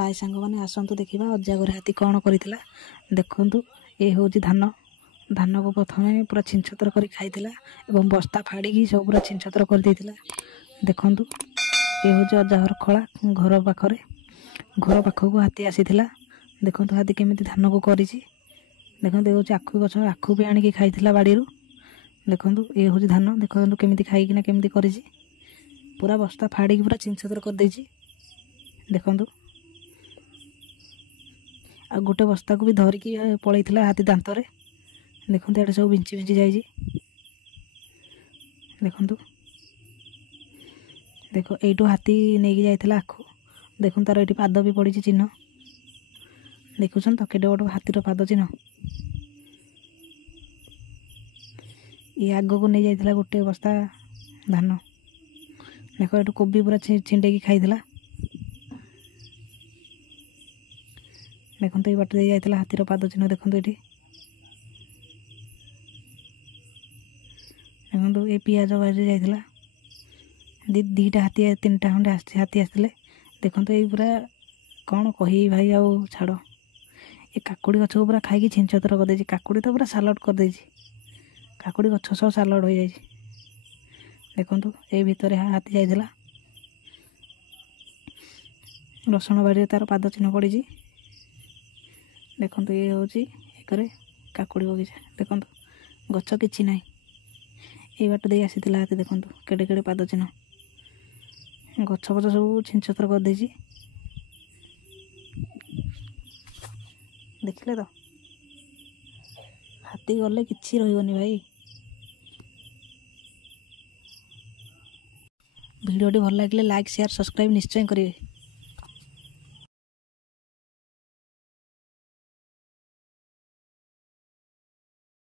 हाय सांग मैंने आसतु देखा अजा घर हाथी कौन करता देखु ये हूँ धान धान को प्रथम पूरा छिंछतर कर खाईला और बस्ता फाड़ी सब पूरा छिंछतर कर देखु ये हूँ अजा घर खला घर पाखरे घर पाखक हाथी आसी देखु हाथी केमी धान को कर देखो ये हूँ आखु गछ आखु भी आणिकी खाई बाड़ी देखु ये हूँ धान देखो केमी खाईकिना केमी कर पूरा बस्ता फाड़ी पूरा छिंछतर कर देखु आ गोटे बस्ता को भी धरिकी पलैला हाथी दांतरे देखो ये सब विंची विंची जाइए देखु देखो यू हाथी नहीं जाइला आखु देखो तार ये पाद भी पड़ी चिन्ह देखुन तो केटे बड़ हाथीर पाद चिन्ह ये आग को नहीं जाइला गोटे बस्ता धान देखो ये कोबी पूरा छिंडे खाईला देखो ये बाट दे जाइला हाथीर पाद चिन्ह देखो ये देखो ये पियाज बाड़ी जाइला दीटा हाथी तीन टा खंडे हाथी आसते देखो ये पूरा कौन कही भाई आउ छाड़ ये काकुड़ी गछ को पूरा खाई छिंछतर कर दे काकुड़ी तो पूरा सालड कर दे काकुड़ी गछ सब सालड हो जाए देखो ये भितर हाथी जाइला रसुण बाड़ी तार पाद चिन्ह पड़ी देखो ये हूँ एक काकुड़ी बगीचा देखो गछ कि ना ये बाट दे आसी हाथी देखो केड़े केड़े पाद चिन्ह गछ गछ सब छिंछतर कर दे देखिले तो हाथी गले किछि रहिबनी भाई। वीडियो भल लगे लाइक शेयर सब्सक्राइब निश्चय करेंगे।